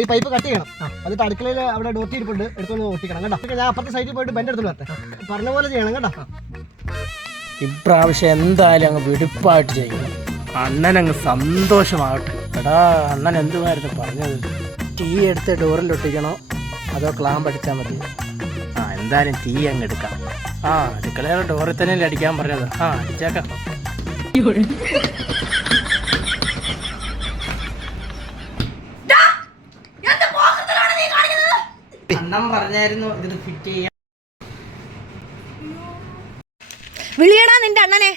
ഈ pipe cut ചെയ്യണം. എന്നിട്ട് അടുക്കളയിൽ അവിടെ ഡോട്ടി ഇരിപ്പുണ്ട്, എടുത്തൊന്ന് ഒട്ടിക്കണം കേട്ടോ. ഞാൻ അപ്പുറത്തെ സൈഡിൽ പോയിട്ട് ബെൻ്റെ എടുത്ത് വരട്ടെ. പറഞ്ഞ പോലെ ചെയ്യണം കേട്ടോ. ഇപ്രാവശ്യം എന്തായാലും അങ്ങ് വെടുപ്പായിട്ട് ചെയ്യണം. അണ്ണനങ്ങ് സന്തോഷമാകട്ടെ. എടാ അണ്ണൻ എന്തുമായിരുന്നു പറഞ്ഞത്? ടീ എടുത്ത് ഡോറിൽ ഒട്ടിക്കണോ അതോ ക്ലാമ്പ് അടിച്ചാൽ മതി? എന്തായാലും ടീ അങ്ങ് എടുക്കാം. അടുക്കളയുടെ ഡോറിൽ തന്നെ അടിക്കാൻ പറഞ്ഞത്. അടിച്ചേക്കാം. അണ്ണൻ പറഞ്ഞായിരുന്നു ഇത് ഫിറ്റ് ചെയ്യാൻ. വിളിയടാ നിന്റെ അണ്ണനെ,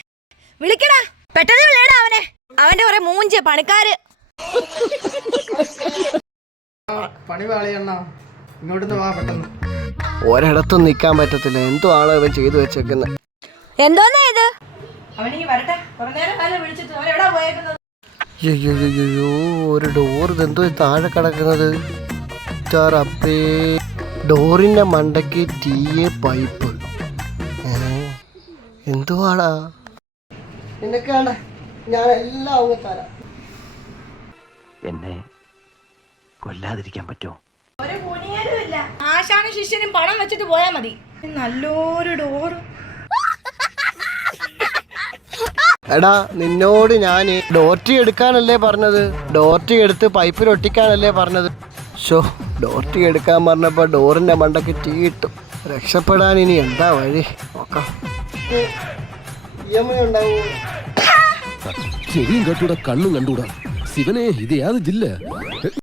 വിളിക്കടാ പെട്ടെന്ന് വിളിയടാ അവനെ. അവന്റെ കുറെ മൂഞ്ച പണിക്കാര്. പണി പാളിയണ്ണ, ഇങ്ങോട്ട് വാ പെട്ടെന്ന്. ഒരിടത്തും നിക്കാൻ പറ്റത്തില്ല. എന്തോ ആളോ ഇവൻ ചെയ്തു വെച്ചേക്കുന്നത്. എന്തോന്നാ ഇത്? അവനിക്ക് വരട്ടെ. വിളിച്ചിട്ട് അവനെവിടാ പോയേക്കുന്നത്? അയ്യോ, ഒരു ഡോർ എന്തോ താഴെ കിടക്കുന്നത്. അപ്പേ ഡോറിന്റെ മണ്ടയ്ക്ക് ടീയെ പൈപ്പ്. എന്തുവാടാ നിനക്ക് വേണ്ട? ഞാൻ എല്ലാം അങ്ങ് തരാം. എന്നെ കൊല്ലാതിരിക്കാൻ പറ്റുമോ? ഒരു കുനിയലുമില്ല. ആശാനും ശിഷ്യനും പണം വെച്ചിട്ട് പോയാ മതി. നല്ലൊരു ഡോറ്. എടാ നിന്നോട് ഞാൻ ഡോർട്ടി എടുക്കാനല്ലേ പറഞ്ഞത്? ഡോർട്ടി എടുത്ത് പൈപ്പിൽ ഒട്ടിക്കാനല്ലേ പറഞ്ഞത്? ഡോർട്ടി എടുക്കാൻ പറഞ്ഞപ്പോ ഡോറിന്റെ മണ്ടയ്ക്ക് ടീ ഇട്ടു. രക്ഷപ്പെടാൻ ഇനി എന്താ വഴി നോക്കാം. ചെവിയും കേട്ടൂടാ, കണ്ണും കണ്ടൂടാ. ശിവനെ, ഇത് യാത് ജില്ല?